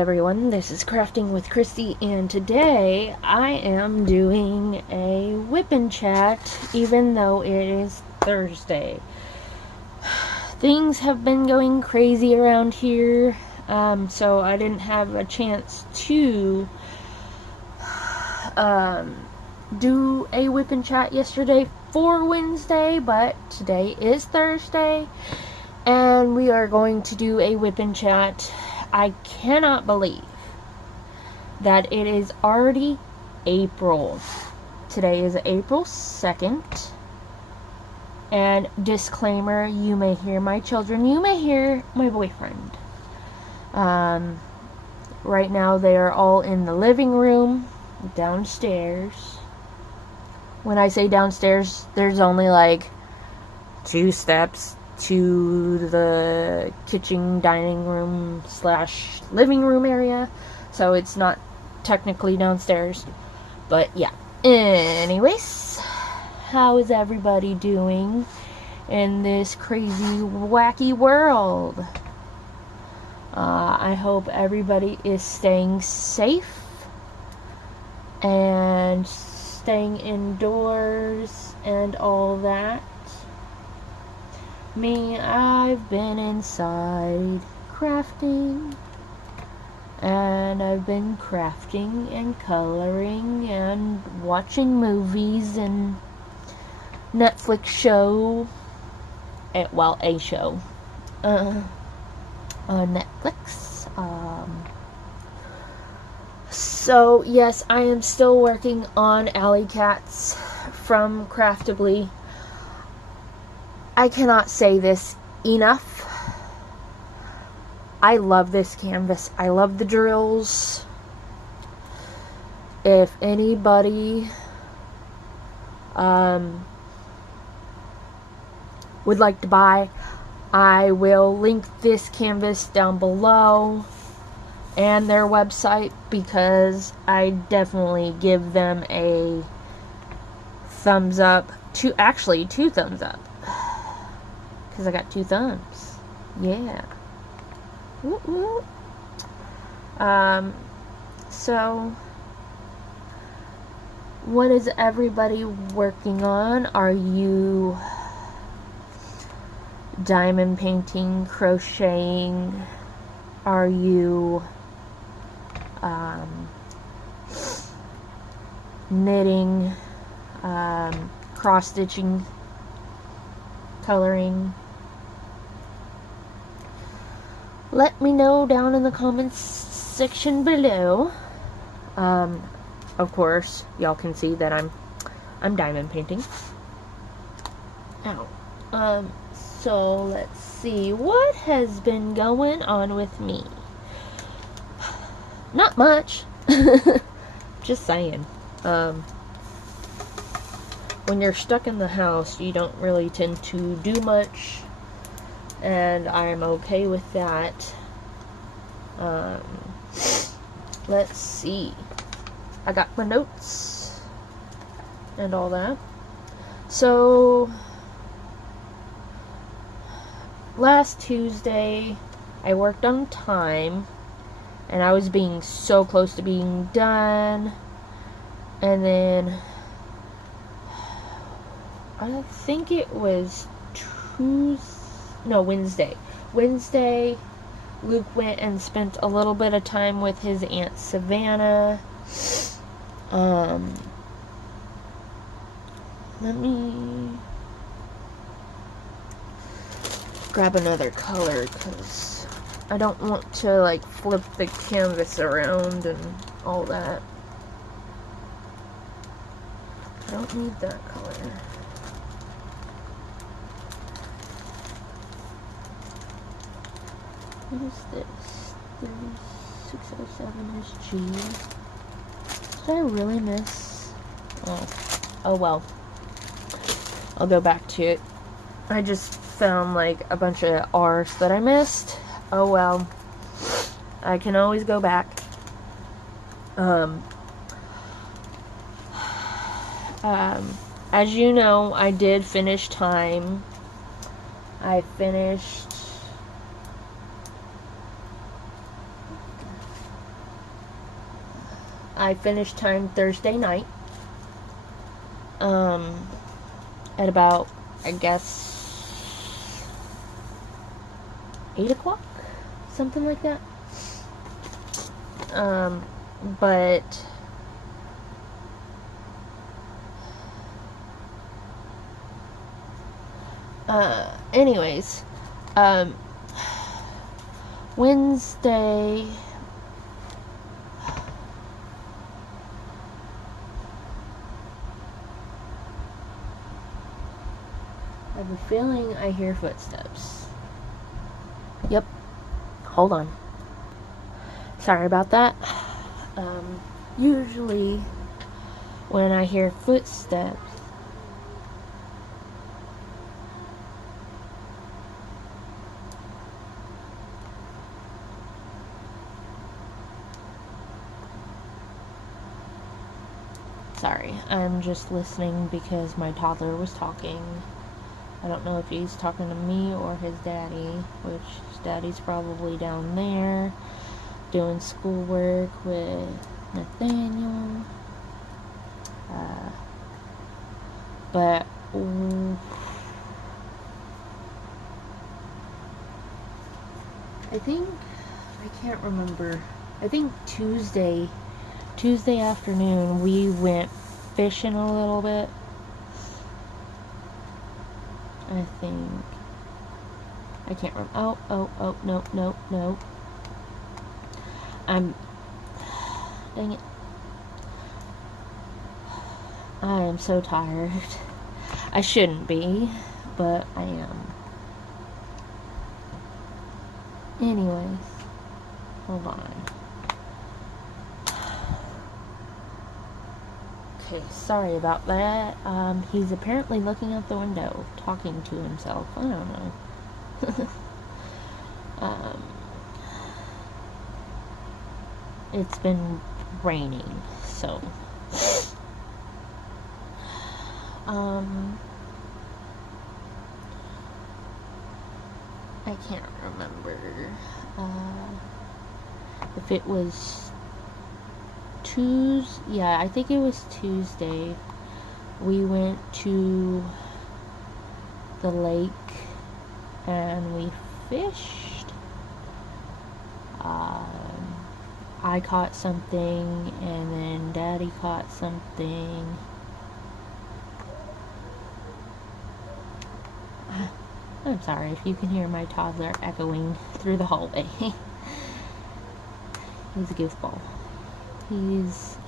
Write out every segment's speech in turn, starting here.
everyone, this is Crafting with Christy, and today I am doing a whip and chat, even though it is Thursday. Things have been going crazy around here, so I didn't have a chance to do a whip and chat yesterday for Wednesday, but today is Thursday, and we are going to do a whip and chat. I cannot believe that it is already April. Today is April 2nd. And disclaimer, you may hear my children, you may hear my boyfriend. Right now they are all in the living room downstairs. When I say downstairs, there's only like 2 steps to the kitchen, dining room / living room area, so it's not technically downstairs, but yeah. Anyways, how is everybody doing in this crazy, wacky world? I hope everybody is staying safe and staying indoors and all that. Me, I've been inside crafting, and I've been crafting and coloring and watching movies and Netflix show, a show on Netflix. So yes, I am still working on Alley Cats from Craftably. I cannot say this enough. I love this canvas. I love the drills. If anybody would like to buy, I will link this canvas down below and their website, because I definitely give them a thumbs up. Two thumbs up. Because I got 2 thumbs. Yeah. Woo-woo. So, what is everybody working on? Are you diamond painting, crocheting? Are you knitting, cross-stitching, coloring? Let me know down in the comments section below. Of course, y'all can see that I'm diamond painting. Ow. So let's see what has been going on with me. Not much. Just saying. When you're stuck in the house, you don't really tend to do much, and I'm okay with that. Let's see. I got my notes and all that. So, last Tuesday, I worked on time, and I was being so close to being done, and then I think it was Wednesday. Wednesday, Luke went and spent a little bit of time with his Aunt Savannah. Let me grab another color, because I don't want to, like, flip the canvas around and all that. I don't need that color. What is this? 3607 is G. Did I really miss? Oh well. I'll go back to it. I just found like a bunch of R's that I missed. Oh well. I can always go back. As you know, I did finish time. I finished I finished time Thursday night. At about, I guess, 8 o'clock? Something like that. But anyways, Wednesday, I have a feeling I hear footsteps. Yep. Hold on. Sorry about that. Usually when I hear footsteps, sorry, I'm just listening because my toddler was talking. I don't know if he's talking to me or his daddy, which his daddy's probably down there doing schoolwork with Nathaniel. But I think, I can't remember, I think Tuesday afternoon we went fishing a little bit. I think, I can't remember. Oh, no. Dang it. I am so tired. I shouldn't be, but I am. Anyways, hold on. Okay, sorry about that. He's apparently looking out the window, talking to himself. I don't know. It's been raining, so I can't remember if it was Tuesday. Yeah, I think it was Tuesday. We went to the lake and we fished. I caught something and then Daddy caught something. I'm sorry if you can hear my toddler echoing through the hallway. He's a goofball.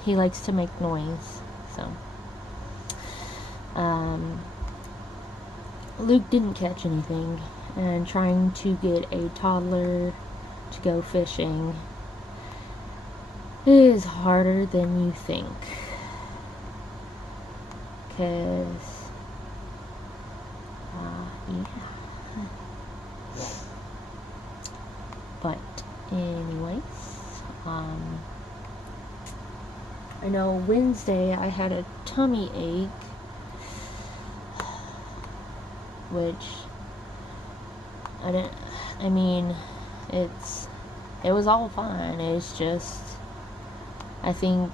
He likes to make noise, so. Luke didn't catch anything, and trying to get a toddler to go fishing is harder than you think. 'Cause, yeah. But, anyways, I know Wednesday I had a tummy ache, which it was all fine. It's just, I think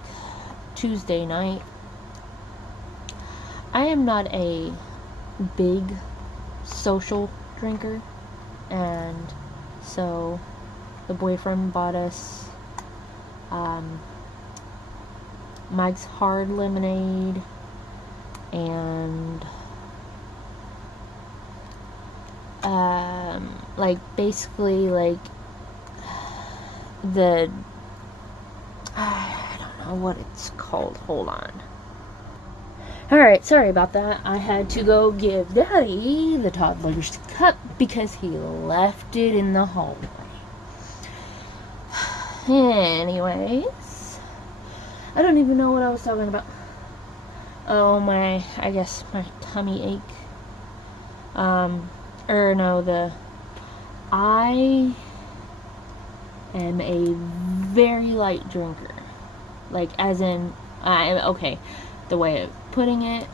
Tuesday night, I am not a big social drinker, and so the boyfriend bought us Mike's Hard Lemonade and basically I don't know what it's called. Hold on. Alright, sorry about that. I had to go give Daddy the toddler's cup because he left it in the hallway. Anyways, I don't even know what I was talking about. Oh, I guess my tummy ache. I am a very light drinker. As in, okay, the way of putting it,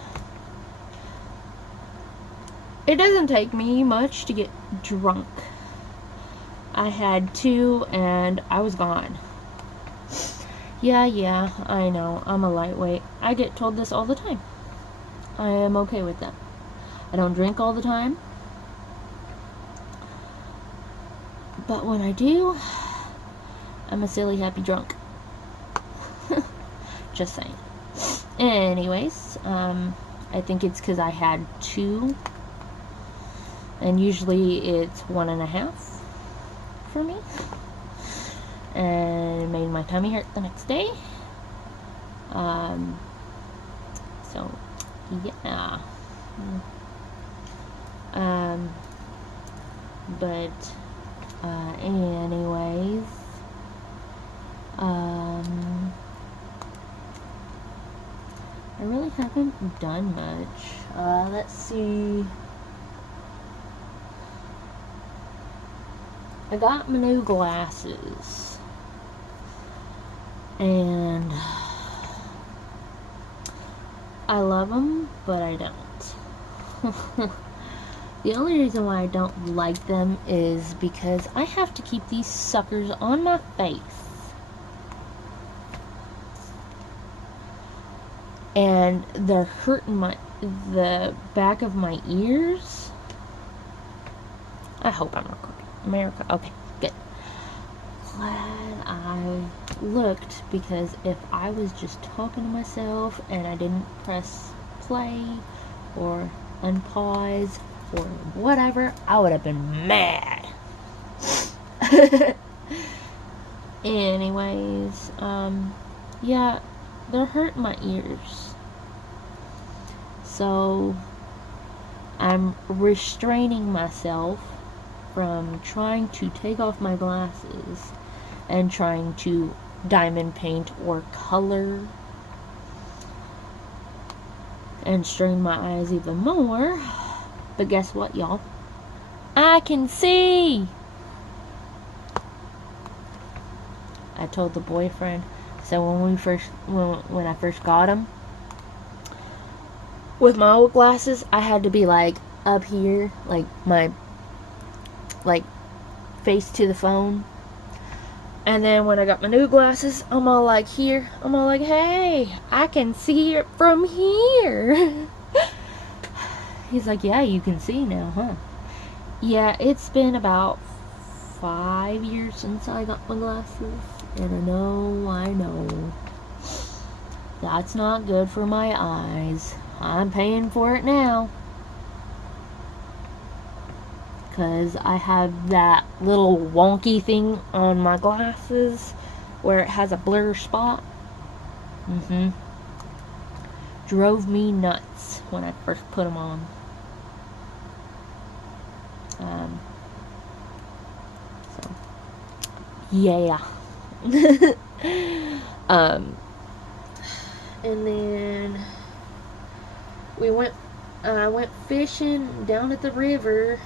it doesn't take me much to get drunk. I had 2 and I was gone. Yeah, I know. I'm a lightweight. I get told this all the time. I am okay with that. I don't drink all the time. But when I do, I'm a silly, happy drunk. Just saying. Anyways, I think it's because I had 2. And usually it's 1.5 for me. And it made my tummy hurt the next day. So, yeah. But, anyways, I really haven't done much. Let's see. I got my new glasses. And I love them, but I don't. The only reason why I don't like them is because I have to keep these suckers on my face. And they're hurting the back of my ears. I hope I'm recording. America. Okay, good. Glad I looked, because if I was just talking to myself and I didn't press play or unpause or whatever, I would have been mad. Anyways, yeah, they're hurting my ears. So I'm restraining myself from trying to take off my glasses and trying to diamond paint or color and strain my eyes even more. But guess what, y'all? I can see! I told the boyfriend. So when I first got them, with my old glasses, I had to be like up here, like my face to the phone. And then when I got my new glasses, I'm all like here. I'm all like, hey, I can see it from here. He's like, yeah, you can see now, huh? Yeah, it's been about 5 years since I got my glasses. And I know. That's not good for my eyes. I'm paying for it now. Because I have that little wonky thing on my glasses where it has a blur spot. Drove me nuts when I first put them on. So, yeah. And then I went fishing down at the river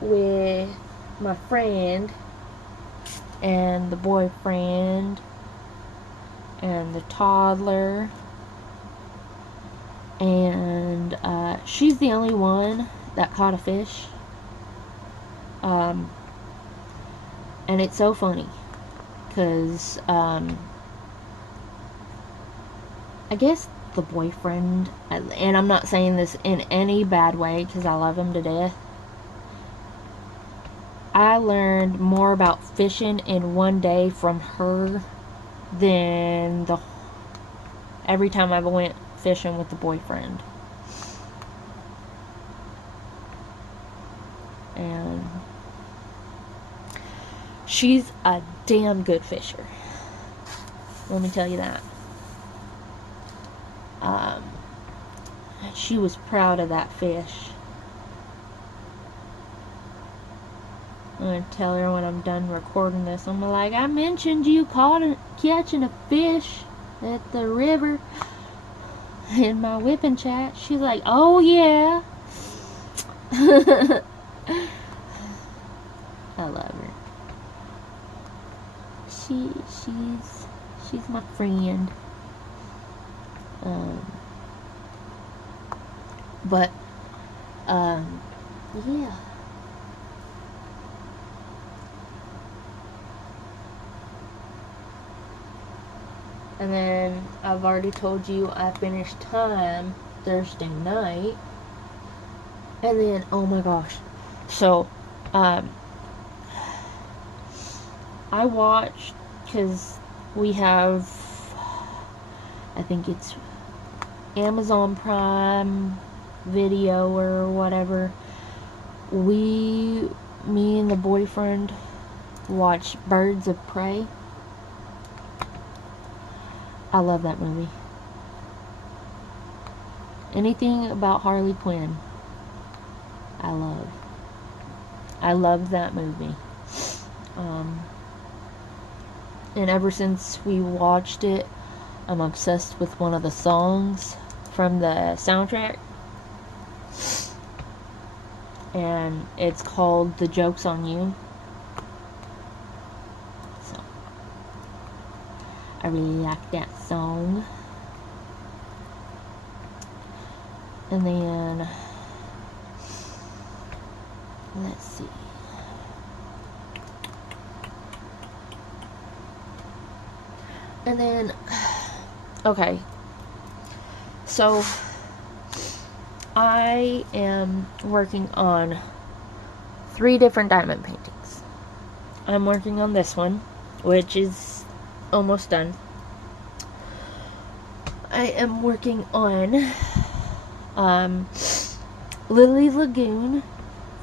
with my friend and the boyfriend and the toddler, and she's the only one that caught a fish. And it's so funny because I guess the boyfriend, and I'm not saying this in any bad way because I love him to death, I learned more about fishing in one day from her than every time I went fishing with the boyfriend. And she's a damn good fisher. Let me tell you that. She was proud of that fish. I'm going to tell her when I'm done recording this. I'm like, I mentioned you catching a fish at the river in my whipping chat. She's like, oh yeah. I love her. She's my friend. But yeah. And then I've already told you I finished Time Thursday night. And then, oh my gosh. So, I watched, because we have, I think it's Amazon Prime Video or whatever. Me and the boyfriend watched Birds of Prey. I love that movie. Anything about Harley Quinn, I love. I love that movie. And ever since we watched it, I'm obsessed with one of the songs from the soundtrack. And it's called The Joke's on You. So, I really like that song. And then, let's see. And then, okay. So, I am working on 3 different diamond paintings. I'm working on this one, which is almost done. I am working on Lily Lagoon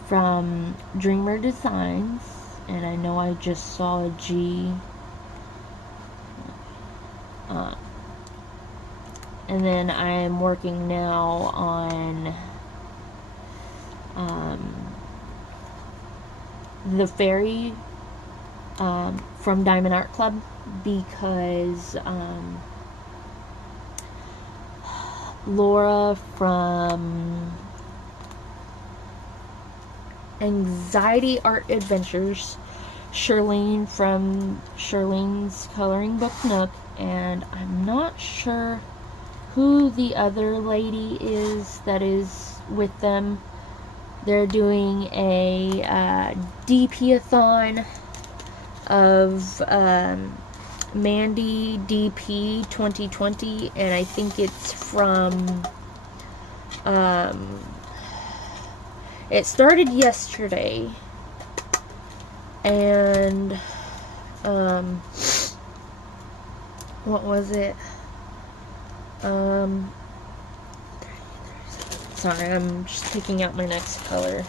from Dreamer Designs, and I know I just saw a G. And then I am working now on the fairy from Diamond Art Club, because Laura from Anxiety Art Adventures, Charlene from Charlene's Coloring Book Nook, and I'm not sure who the other lady is that is with them. They're doing a DP-a-thon of Mandy DP 2020, and I think it's from it started yesterday, and what was it? Sorry, I'm just picking out my next color.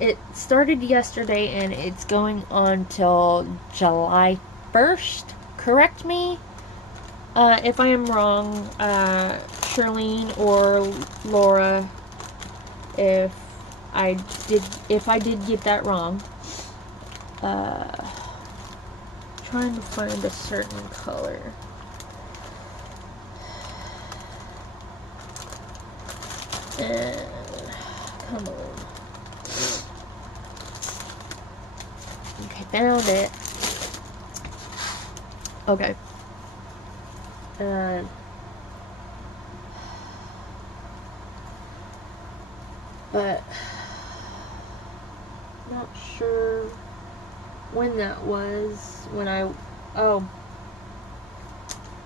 It started yesterday and it's going on till July 1st. Correct me if I am wrong, Charlene or Laura, if I did get that wrong. Trying to find a certain color. Come on. Okay, found it. Okay. But not sure when that was.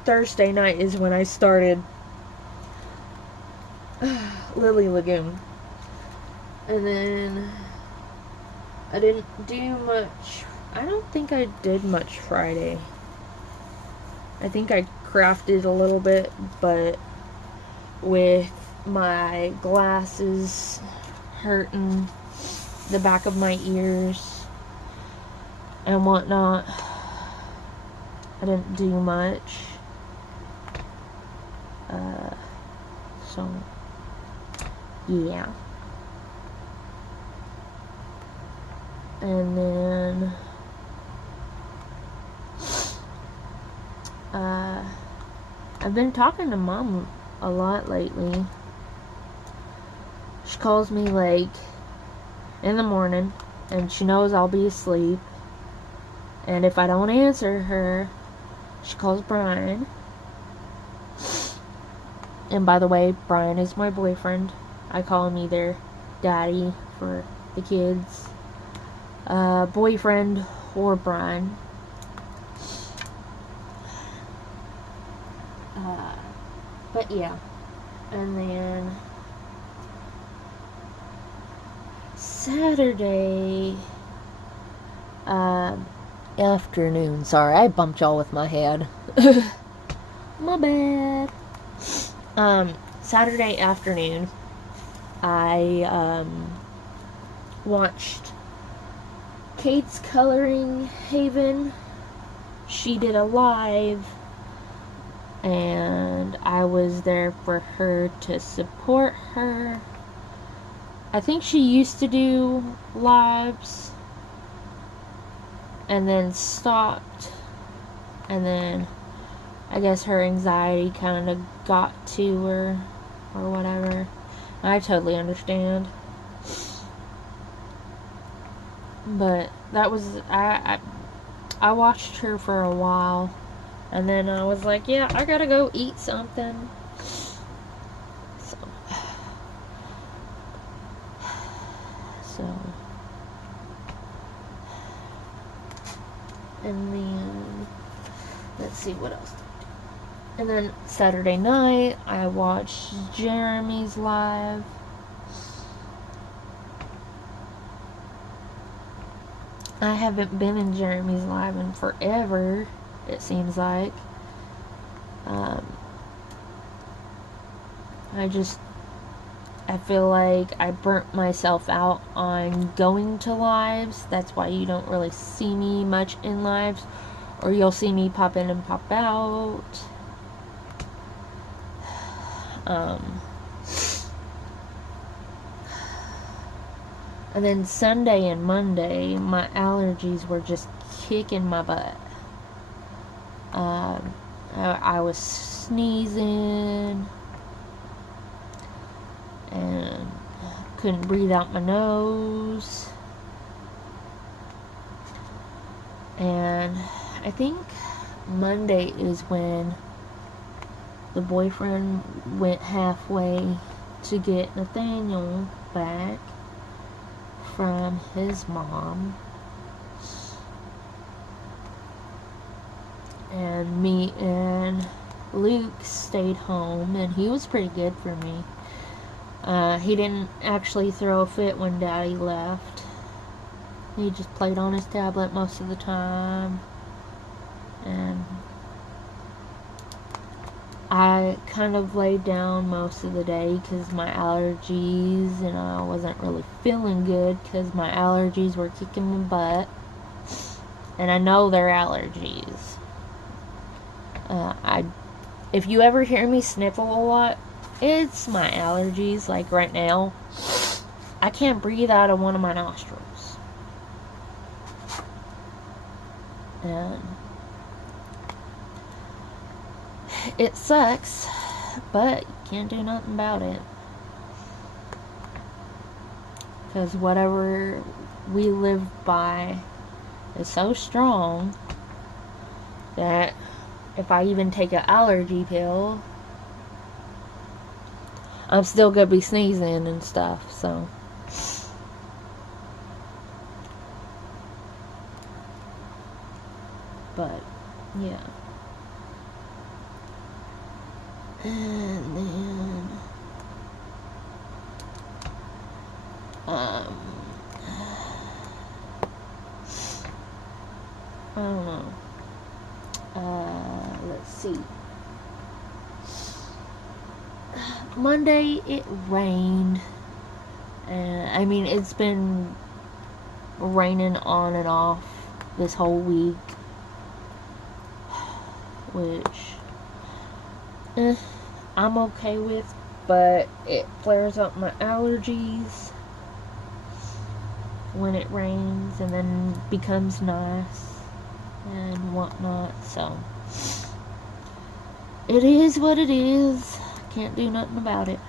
Thursday night is when I started Lily Lagoon. And then I didn't do much. I don't think I did much Friday. I think I crafted a little bit, but with my glasses hurting the back of my ears and whatnot, I didn't do much. So, yeah. And then, I've been talking to Mom a lot lately. She calls me, like, in the morning, and she knows I'll be asleep. And if I don't answer her, she calls Brian. And by the way, Brian is my boyfriend. I call him either Daddy for the kids, boyfriend, or Brian. But yeah. And then Saturday afternoon. Sorry, I bumped y'all with my head. My bad. Saturday afternoon, I watched Kate's Coloring Haven. She did a live, and I was there for her to support her. I think she used to do lives and then stopped, and then I guess her anxiety kind of got to her or whatever. I totally understand. But that was, I watched her for a while, and then I was like, yeah, I gotta go eat something. So and then let's see what else. And then Saturday night, I watched Jeremy's live. I haven't been in Jeremy's live in forever, it seems like. I feel like I burnt myself out on going to lives. That's why you don't really see me much in lives. Or you'll see me pop in and pop out. And then Sunday and Monday, my allergies were just kicking my butt. I was sneezing and couldn't breathe out my nose. And I think Monday is when the boyfriend went halfway to get Nathaniel back from his mom. And me and Luke stayed home, and he was pretty good for me. He didn't actually throw a fit when Daddy left. He just played on his tablet most of the time. And I kind of laid down most of the day because my allergies, and I wasn't really feeling good because my allergies were kicking my butt. And I know they're allergies. If you ever hear me sniffle a lot, it's my allergies. Like right now, I can't breathe out of one of my nostrils. And it sucks, but you can't do nothing about it. Because whatever we live by is so strong that if I even take an allergy pill, I'm still gonna be sneezing and stuff, so. But, yeah. And then, I don't know. Let's see. Monday, it rained. And, I mean, it's been raining on and off this whole week. Which, I'm okay with, but it flares up my allergies when it rains and then becomes nice and whatnot, so it is what it is. Can't do nothing about it.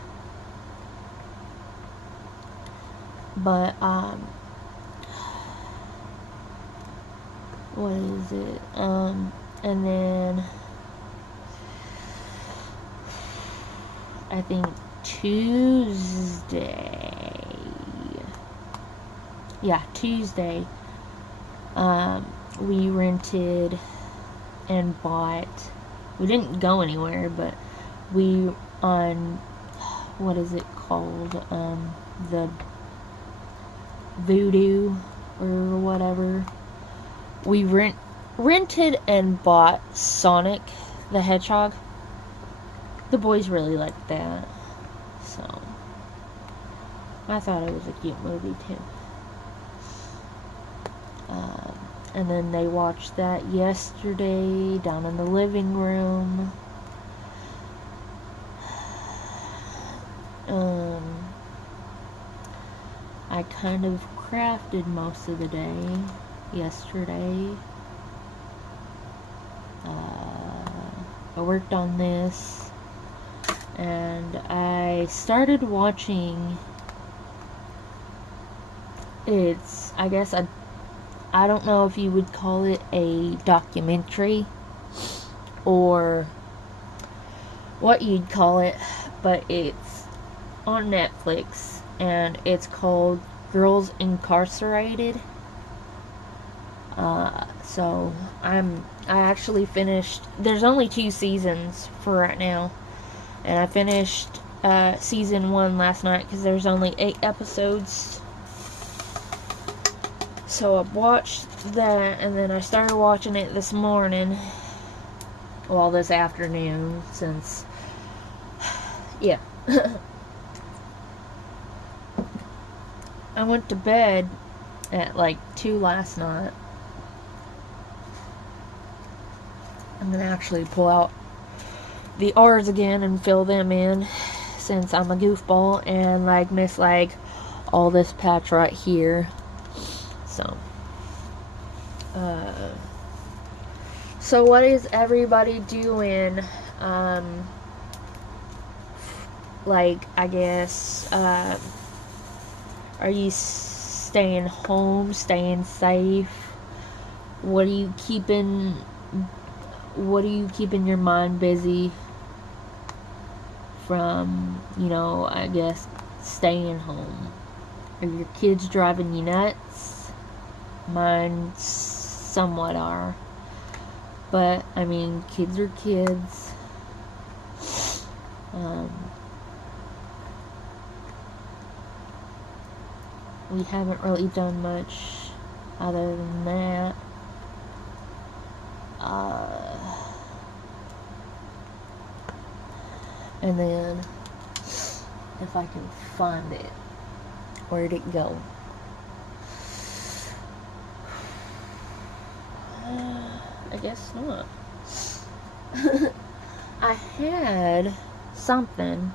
But what is it? And then I think Tuesday, we rented and bought We didn't go anywhere, but we on, what is it called? The Voodoo or whatever. We rented and bought Sonic the Hedgehog. The boys really liked that, so I thought it was a cute movie too. And then they watched that yesterday down in the living room. I kind of crafted most of the day yesterday. I worked on this, and I started watching. It's, I guess, I don't know if you would call it a documentary or what you'd call it, but it's on Netflix, and it's called Girls Incarcerated. So I actually finished. There's only 2 seasons for right now, and I finished season 1 last night because there's only 8 episodes. So I watched that, and then I started watching it this morning. Well, this afternoon, since, yeah. I went to bed at like 2 last night. I'm gonna actually pull out the R's again and fill them in, since I'm a goofball and like miss like all this patch right here. So what is everybody doing? Like, I guess, are you staying home, staying safe? What are you keeping your mind busy from, I guess, staying home? Are your kids driving you nuts? Mine somewhat are. But, I mean, kids are kids. We haven't really done much other than that. And then, if I can find it, where'd it go? I guess not. I had something,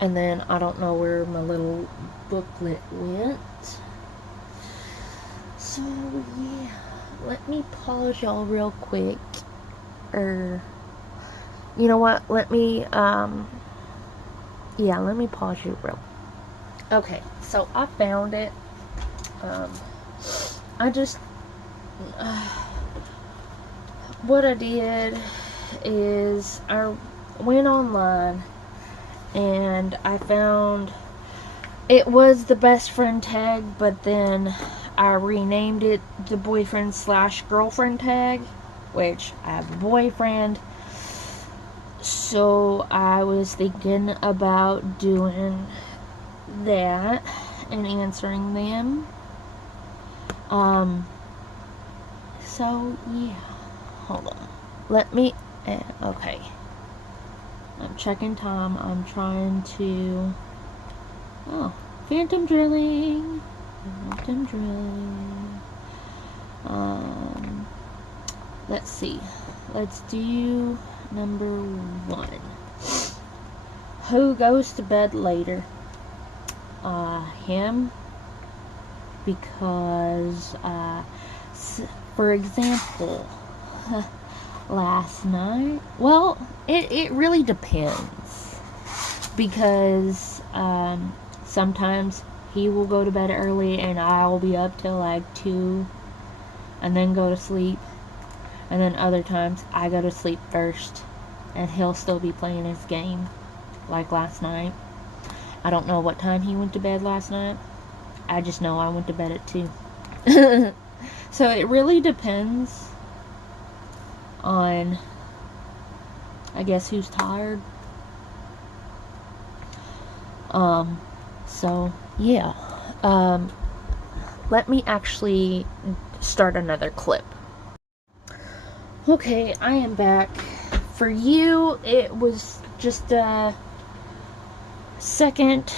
and then I don't know where my little booklet went. So yeah, let me pause y'all real quick. Or you know what? Let me pause you real. Okay, so I found it. What I did is I went online and I found it was the best friend tag, but then I renamed it the boyfriend/girlfriend tag, which I have a boyfriend. So I was thinking about doing that and answering them. So yeah, hold on. Let me, okay. I'm checking time. I'm trying to, phantom drilling. Let's see. Let's do number 1. Who goes to bed later? Him. Because, for example, last night, well, it really depends, because sometimes he will go to bed early and I'll be up till like 2 and then go to sleep, and then other times I go to sleep first and he'll still be playing his game, like last night. I don't know what time he went to bed last night. I just know I went to bed at 2. So it really depends on I guess who's tired. So yeah. Let me actually start another clip. Okay, I am back. For you, it was just a second.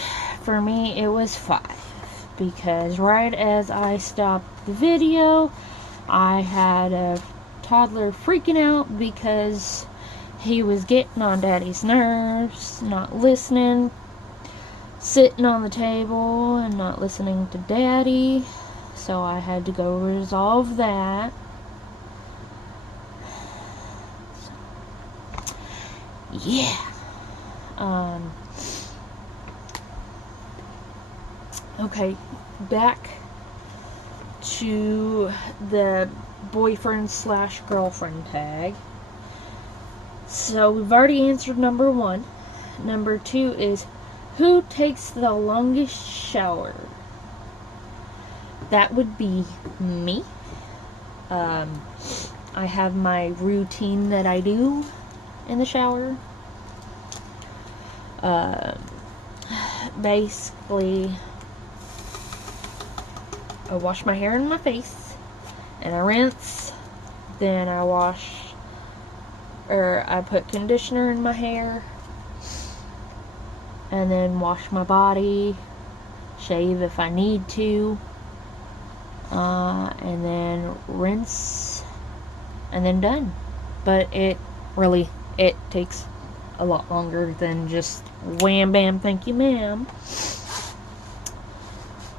For me, it was 5. Because right as I stopped the video, I had a toddler freaking out because he was getting on Daddy's nerves, not listening, sitting on the table and not listening to Daddy. So I had to go resolve that. Yeah. Okay, back to the boyfriend / girlfriend tag. So we've already answered number 1. Number 2 is, who takes the longest shower? That would be me. I have my routine that I do in the shower. Basically, I wash my hair and my face, and I rinse. Then I I put conditioner in my hair, and then wash my body, shave if I need to, and then rinse, and then done. But it takes a lot longer than just wham bam thank you ma'am.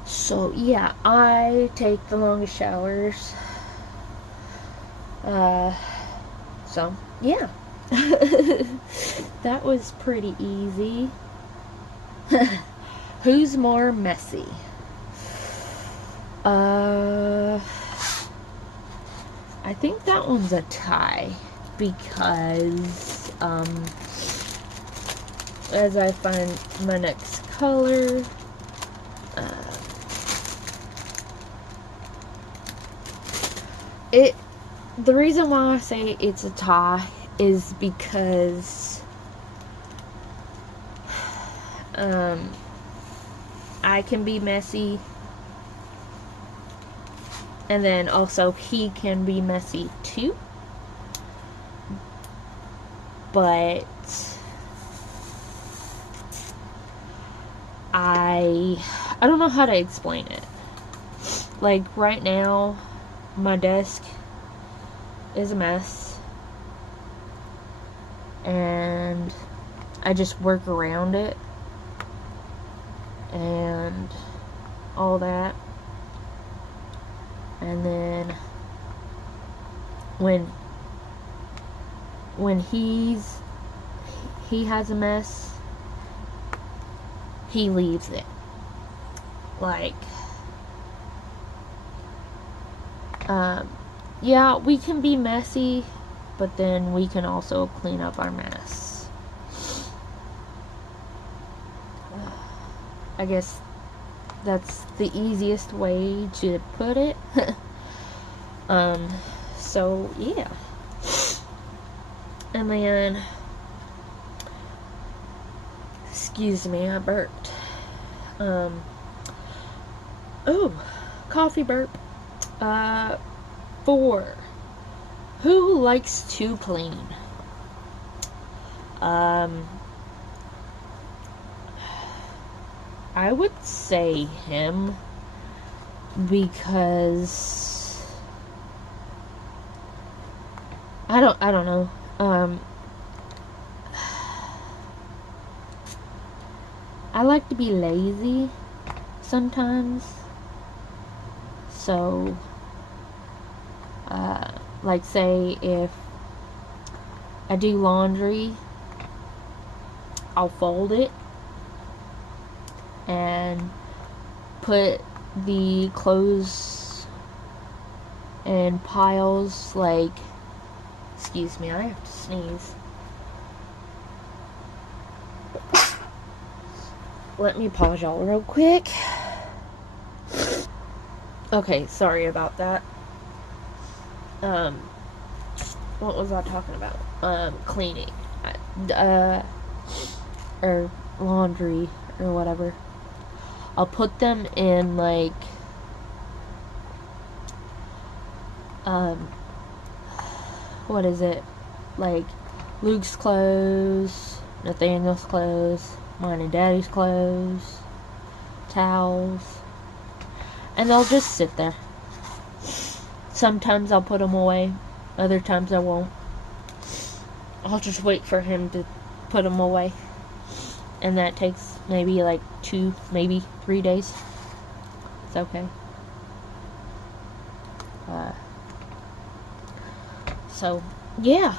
So yeah, I take the longest showers. So yeah. That was pretty easy. Who's more messy? I think that one's a tie, because as I find my next color, the reason why I say it's a tie is because I can be messy, and then also he can be messy too, but I don't know how to explain it. Like right now, my desk is a mess, and I just work around it and all that. And then when he has a mess, he leaves it. Like, yeah, we can be messy, but then we can also clean up our mess. I guess that's the easiest way to put it. So yeah. And then, excuse me, I burped. Oh, coffee burp. 4. Who likes to clean? I would say him, because I don't know. I like to be lazy sometimes. So like say if I do laundry, I'll fold it and put the clothes in piles, like, excuse me, I have to sneeze. Let me pause y'all real quick. Okay, sorry about that. What was I talking about? Cleaning. or laundry or whatever, I'll put them in like what is it? Like Luke's clothes, Nathaniel's clothes, mine and Daddy's clothes, towels, and they'll just sit there. Sometimes I'll put them away, other times I won't. I'll just wait for him to put them away, and that takes maybe like 2, maybe 3 days. It's okay. So, yeah.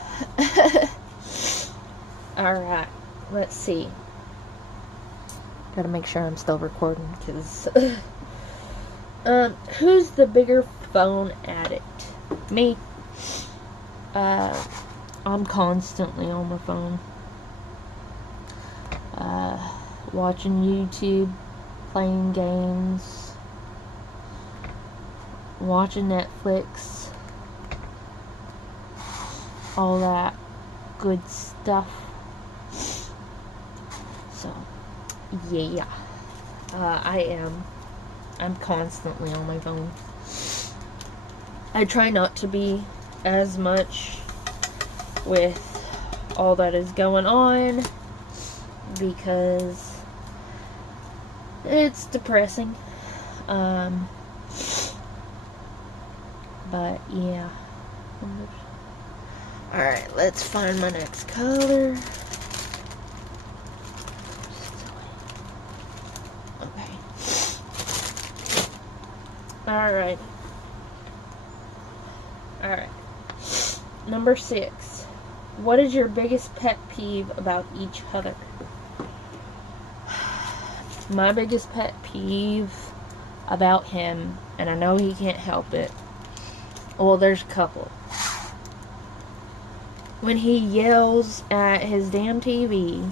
Alright, let's see. Gotta make sure I'm still recording, because... who's the bigger phone addict? Me. I'm constantly on my phone. Watching YouTube, playing games, watching Netflix, all that good stuff. So, yeah. I'm constantly on my phone. I try not to be as much with all that is going on because it's depressing. But yeah. Alright, let's find my next color. Okay. Alright. Number 6. What is your biggest pet peeve about each other? My biggest pet peeve about him, and I know he can't help it. Well, there's a couple. When he yells at his damn TV,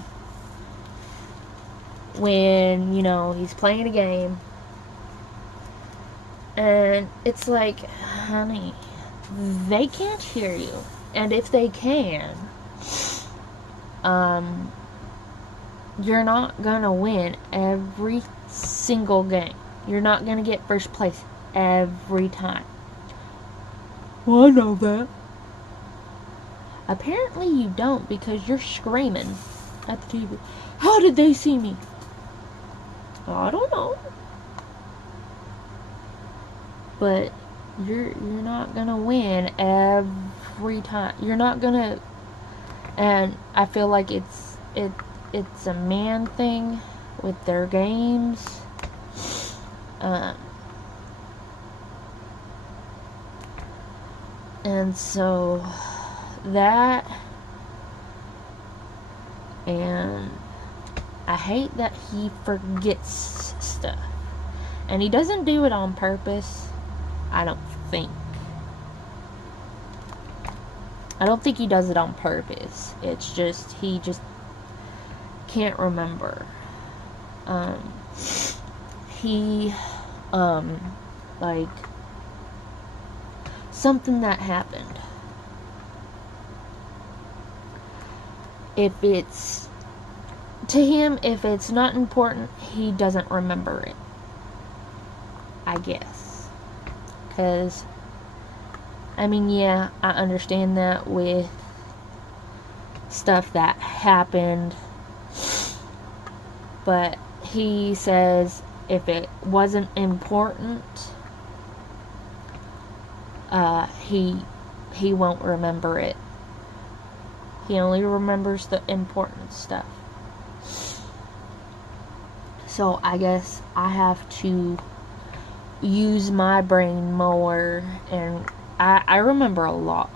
when, he's playing a game, and it's like, honey, they can't hear you. And if they can, you're not gonna win every single game. You're not gonna get first place every time. Well, I know that. Apparently you don't, because you're screaming at the TV. How did they see me? I don't know. But you're not gonna win every time. You're not gonna. And I feel like it's a man thing with their games. And so that, and I hate that he forgets stuff, and he doesn't do it on purpose. I don't think he does it on purpose. It's just he just can't remember. He like something that happened. If it's not important, he doesn't remember it, I guess. Because, yeah, I understand that with stuff that happened. But he says if it wasn't important, he won't remember it. He only remembers the important stuff. So I guess I have to use my brain more, and I remember a lot.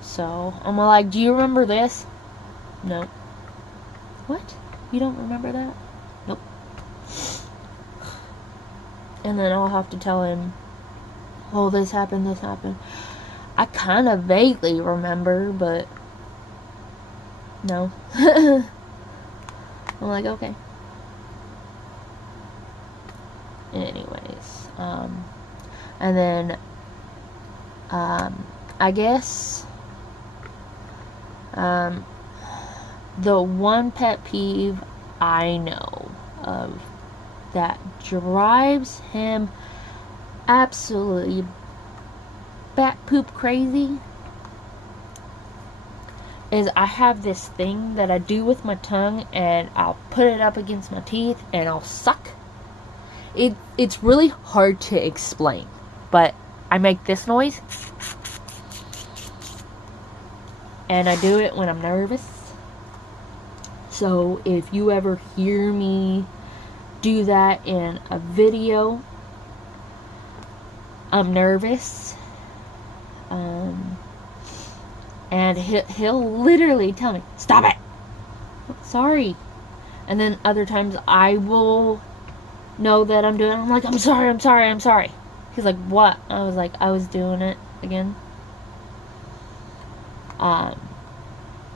So I'm like, do you remember this? No. What? You don't remember that? Nope. And then I'll have to tell him, oh, this happened. I kind of vaguely remember, but no. I'm like, okay. Anyways, and then, I guess Um, the one pet peeve I know of that drives him absolutely bat poop crazy is I have this thing that I do with my tongue, and I'll put it up against my teeth and I'll suck. It's really hard to explain, but I make this noise, and I do it when I'm nervous. So if you ever hear me do that in a video, I'm nervous. And he'll literally tell me, "Stop it!" Sorry. And then other times I will know that I'm doing it. I'm like, I'm sorry. He's like, what? I was like, I was doing it again.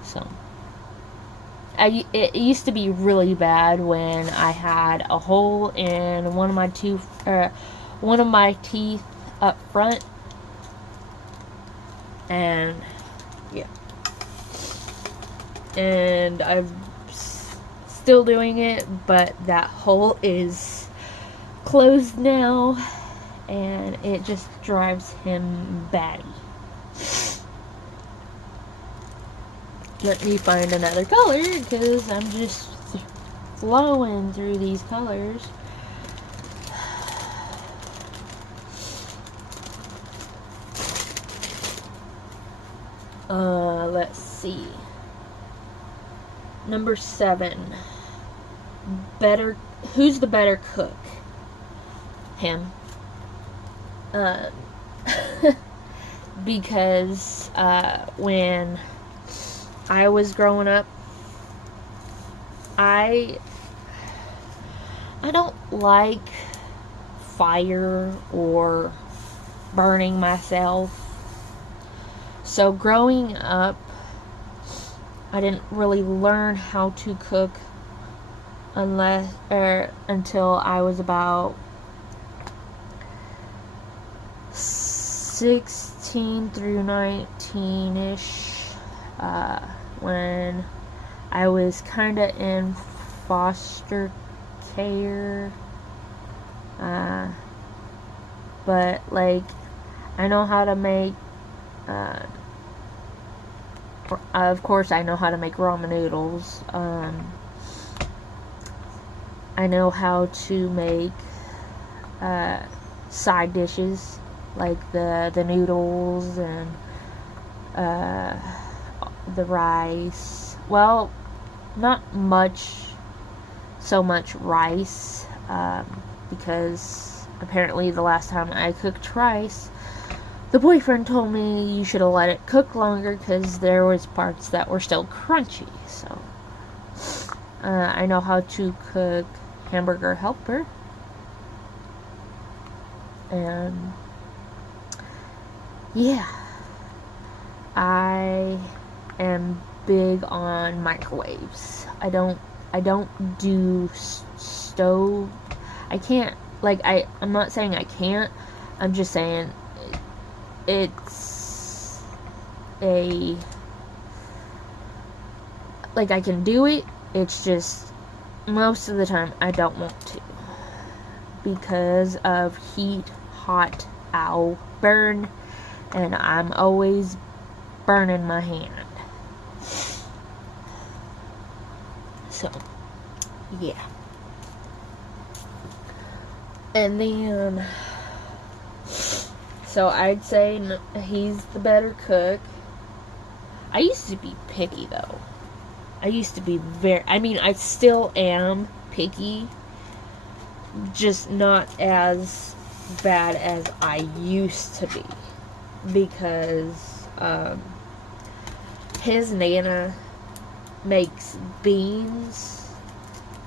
So it used to be really bad when I had a hole in one of my teeth up front, and yeah, and I'm still doing it, but that hole is closed now, and it just drives him batty. Let me find another color, because I'm just flowing through these colors. Let's see. Number 7. Who's the better cook? Him. Because when I was growing up, I don't like fire or burning myself. So growing up, I didn't really learn how to cook until I was about 16 through 19-ish. When I was kind of in foster care. But, like, I know how to make, of course I know how to make ramen noodles. I know how to make, side dishes, like the noodles and, the rice. Well, not so much rice, because apparently the last time I cooked rice, the boyfriend told me you should have let it cook longer because there was parts that were still crunchy. So I know how to cook hamburger helper, and yeah, I am big on microwaves. I don't do stove. I can't, like, I'm not saying I can't. I'm just saying it's like, I can do it. It's just most of the time I don't want to because of heat, hot, ow, burn, and I'm always burning my hand. So, yeah. And then, so I'd say he's the better cook. I used to be picky, though. I used to be I still am picky, just not as bad as I used to be. Because, his Nana makes beans,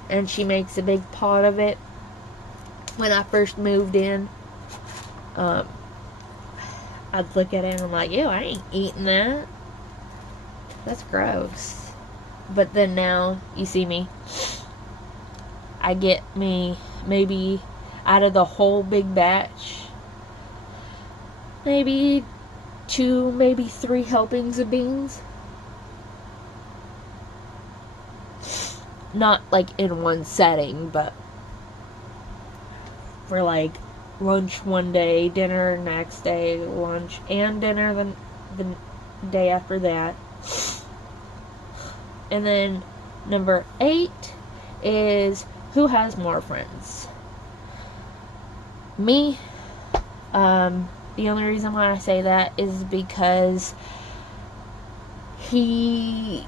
and she makes a big pot of it. When I first moved in, I'd look at it and I'm like, ew, I ain't eating that. That's gross. But then now, you see me, I get me, maybe out of the whole big batch, maybe 2, maybe 3 helpings of beans. not like in one setting, but for like lunch one day, dinner next day, lunch and dinner the day after that. And then number 8 is who has more friends? Me. The only reason why I say that is because he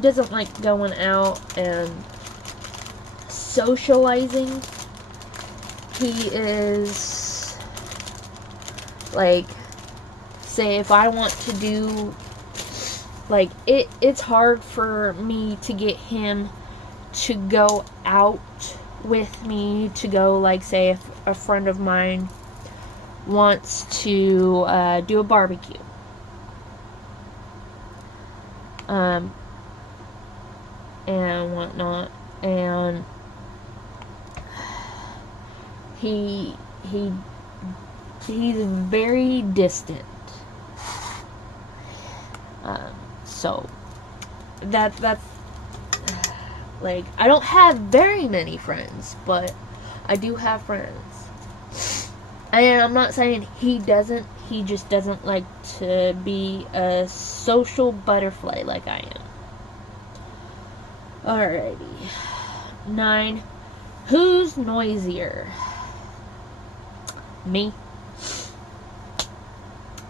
doesn't like going out and socializing. He is like, say if I want to do like it's hard for me to get him to go out with me, to go, like, say if a friend of mine wants to do a barbecue, and whatnot, and he's very distant. So that's like, I don't have very many friends, but I do have friends. And I'm not saying he doesn't, he just doesn't like to be a social butterfly like I am. Alrighty. 9. Who's noisier? Me.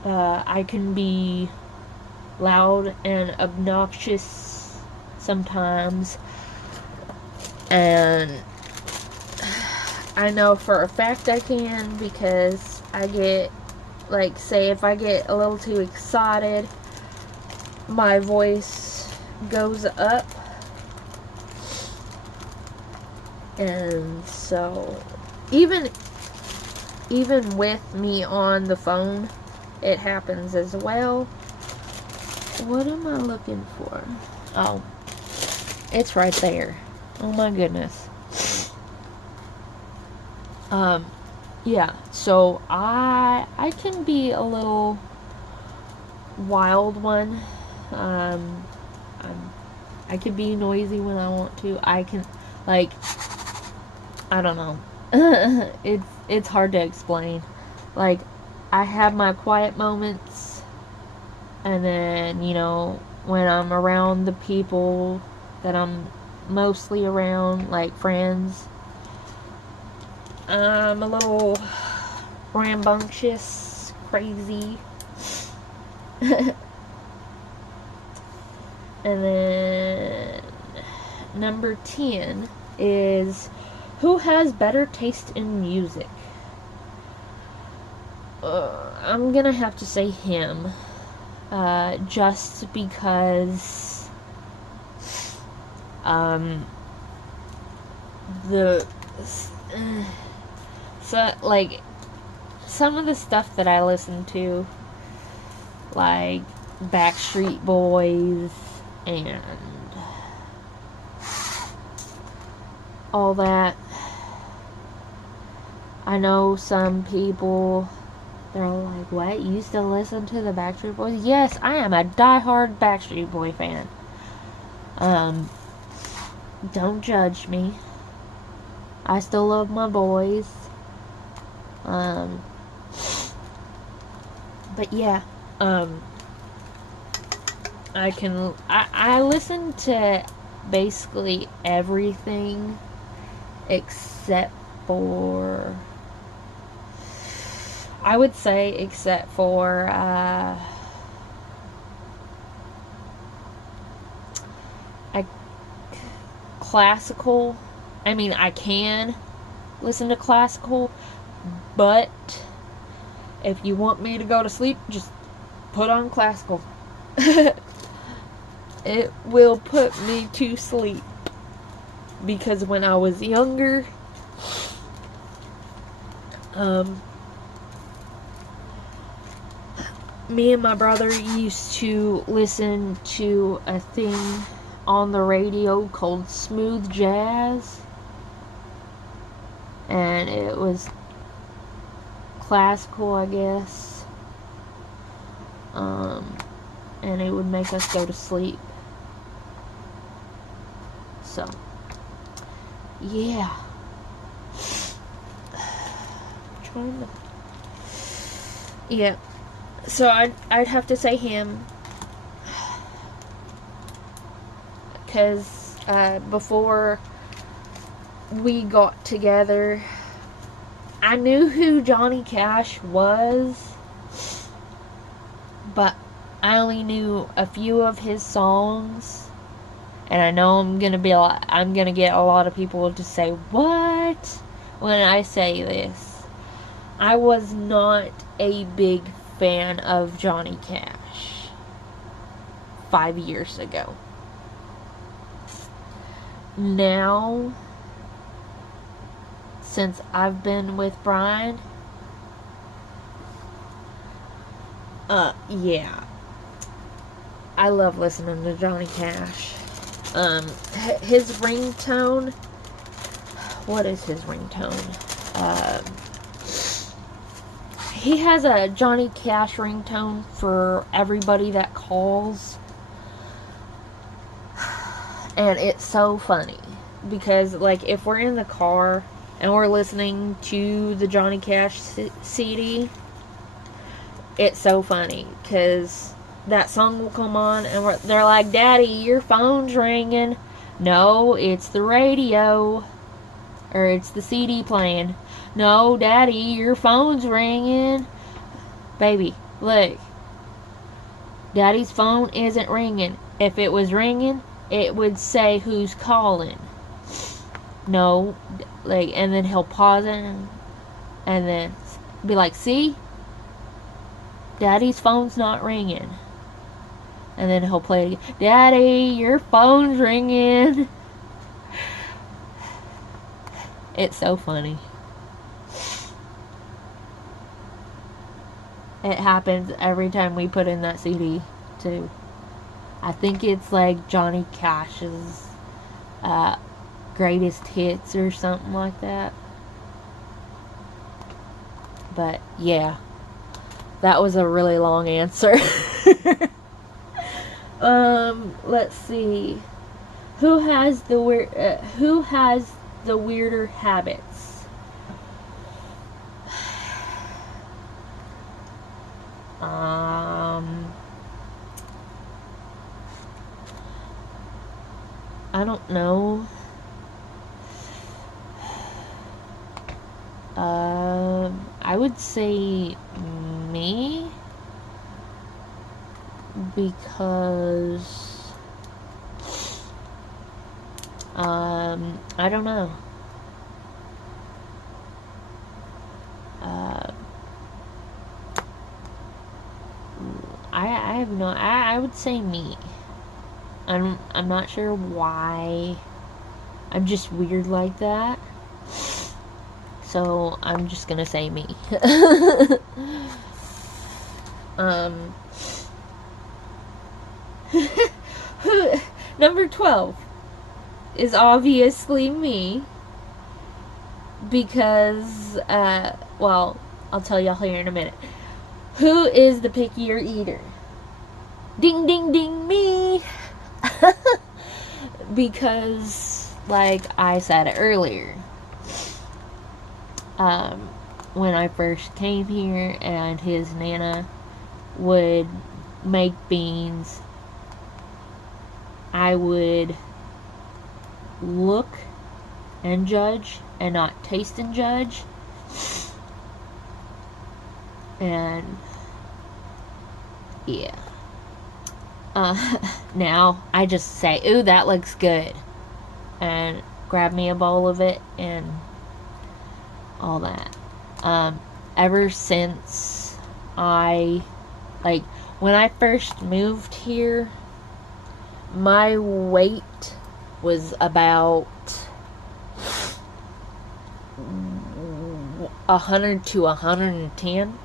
I can be loud and obnoxious sometimes, and I know for a fact I can, because I get, like, say if I get a little too excited, my voice goes up, and so even with me on the phone, it happens as well. What am I looking for? Oh, it's right there. Oh my goodness. Yeah, so I can be a little wild one. I can be noisy when I want to. I can, like, I don't know. It's hard to explain. Like, I have my quiet moments, and then, you know, when I'm around the people that I'm mostly around, like friends, I'm a little rambunctious, crazy. And then number 10 is who has better taste in music? I'm gonna have to say him. Just because so, like, some of the stuff that I listen to, like Backstreet Boys and all that, I know some people, they're like, what, you still listen to the Backstreet Boys? Yes, I am a diehard Backstreet Boy fan. Don't judge me. I still love my boys. But yeah, I listen to basically everything except for, I would say, except for, classical. I mean, I can listen to classical, but if you want me to go to sleep, just put on classical. It will put me to sleep. Because when I was younger, me and my brother used to listen to a thing on the radio called smooth jazz, and it was classical, I guess, and it would make us go to sleep. So, yeah. Yeah. So I'd have to say him, because before we got together, I knew who Johnny Cash was, but I only knew a few of his songs. And I know I'm gonna get a lot of people to say, "What?" when I say this. I was not a big fan of Johnny Cash 5 years ago. Now, since I've been with Brian, yeah, I love listening to Johnny Cash. His ringtone, what is his ringtone? He has a Johnny Cash ringtone for everybody that calls. And it's so funny. Because, like, if we're in the car and we're listening to the Johnny Cash CD, it's so funny. Because that song will come on and they're like, "Daddy, your phone's ringing." No, it's the radio. Or it's the CD playing. "No, Daddy, your phone's ringing." Baby, look. Daddy's phone isn't ringing. If it was ringing, it would say who's calling. No, like, and then he'll pause it and then be like, "See? Daddy's phone's not ringing." And then he'll play it again. "Daddy, your phone's ringing." It's so funny. It happens every time we put in that CD, too. I think it's like Johnny Cash's greatest hits or something like that. But, yeah. That was a really long answer. Let's see. Who has the weirder habits? I don't know. I would say me, because I don't know. I have no. I would say me. I'm not sure why. I'm just weird like that. So I'm just gonna say me. Number 12 is obviously me, because well, I'll tell y'all here in a minute. Who is the pickier eater? Ding ding ding, me. Because, like I said earlier, when I first came here and his Nana would make beans, I would look and judge and not taste and judge. And yeah. Now I just say, "Ooh, that looks good," and grab me a bowl of it and all that. Ever since when I first moved here, my weight was about 100 to 110.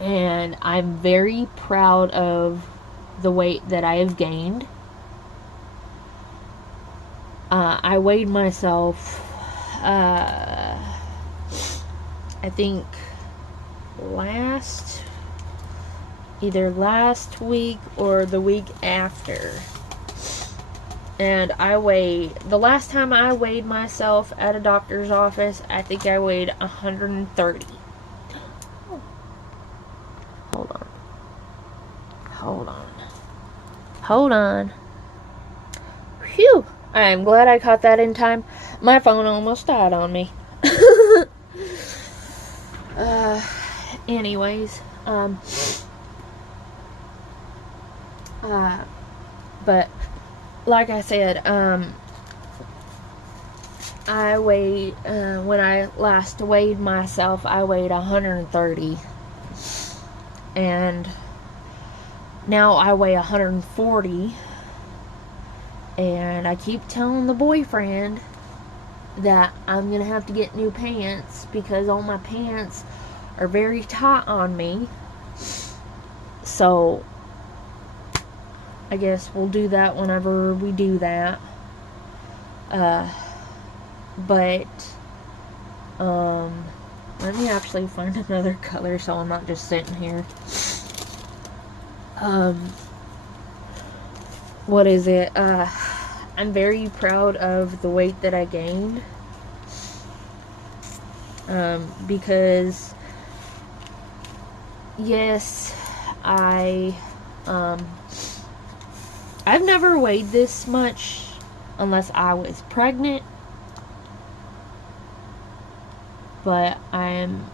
And I'm very proud of the weight that I have gained. I weighed myself, I think last either last week or the week after. And the last time I weighed myself at a doctor's office, I think I weighed 130. Hold on. Phew! I'm glad I caught that in time. My phone almost died on me. Anyways, but like I said, I weighed, when I last weighed myself, I weighed 130. And now I weigh 140. And I keep telling the boyfriend that I'm gonna have to get new pants because all my pants are very tight on me. So I guess we'll do that whenever we do that. But let me actually find another color so I'm not just sitting here. What is it? I'm very proud of the weight that I gained. Because yes, I've never weighed this much unless I was pregnant. But and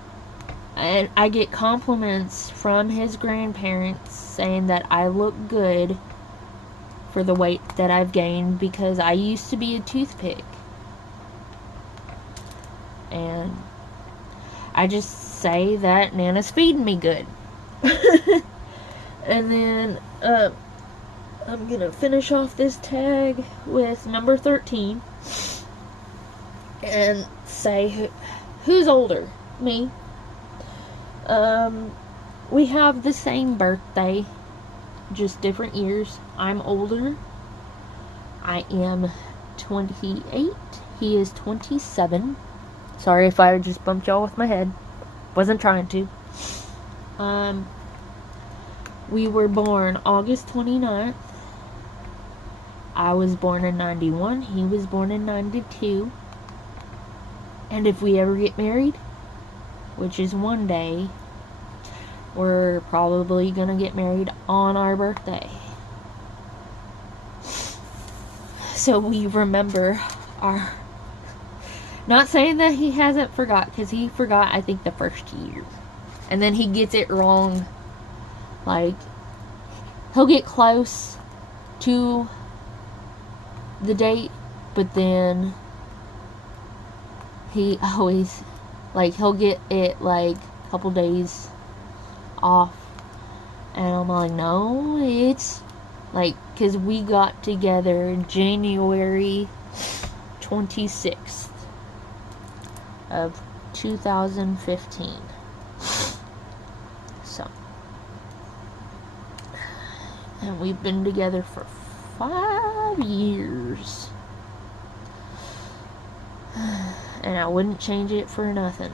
I get compliments from his grandparents saying that I look good for the weight that I've gained because I used to be a toothpick. And I just say that Nana's feeding me good. And then I'm gonna finish off this tag with number 13 and say who's older, me. We have the same birthday, just different years. I'm older. I am 28. He is 27. Sorry if I just bumped y'all with my head. Wasn't trying to. We were born August 29th. I was born in 91. He was born in 92. And if we ever get married, which is one day, we're probably gonna get married on our birthday. So we remember our... Not saying that he hasn't forgot, because he forgot, I think, the first year. And then he gets it wrong. Like, he'll get close to the date, but then he always, like, he'll get it, like, a couple days off. And I'm like, no, it's, like, because we got together January 26th of 2015. So, and we've been together for 5 years. And I wouldn't change it for nothing.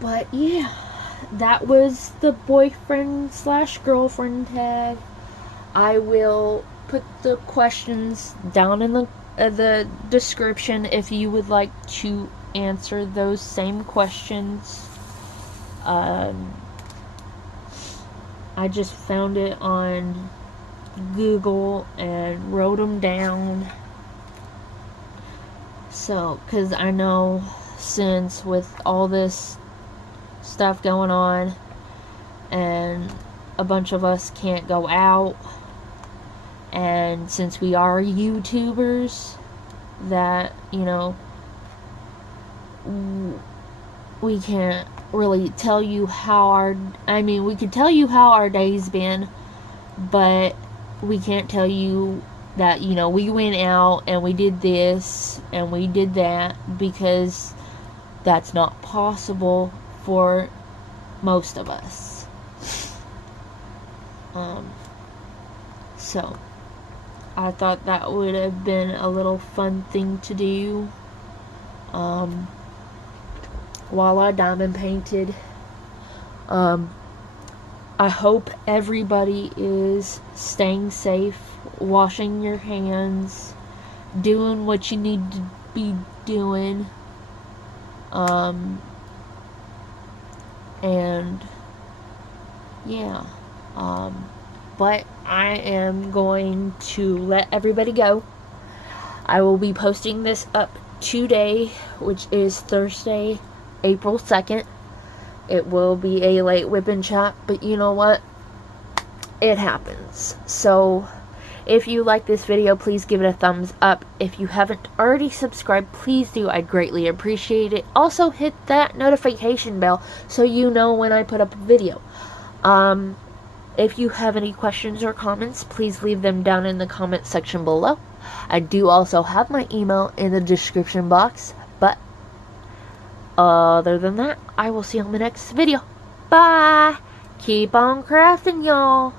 But yeah, that was the boyfriend/girlfriend tag. I will put the questions down in the description if you would like to answer those same questions. I just found it on Google and wrote them down. So, because I know since with all this stuff going on and a bunch of us can't go out, and since we are YouTubers, that, you know, we can't really tell you how we could tell you how our day's been, but we can't tell you that, you know, we went out and we did this and we did that, because that's not possible for most of us. So I thought that would have been a little fun thing to do while I diamond painted. I hope everybody is staying safe, washing your hands, doing what you need to be doing. And yeah. But I am going to let everybody go. I will be posting this up today, which is Thursday, April 2nd. It will be a late whipping chat, but you know what? It happens. So, if you like this video, please give it a thumbs up. If you haven't already subscribed, please do. I'd greatly appreciate it. Also, hit that notification bell so you know when I put up a video. If you have any questions or comments, please leave them down in the comment section below. I do also have my email in the description box, but other than that, I will see you on the next video. Bye! Keep on crafting, y'all!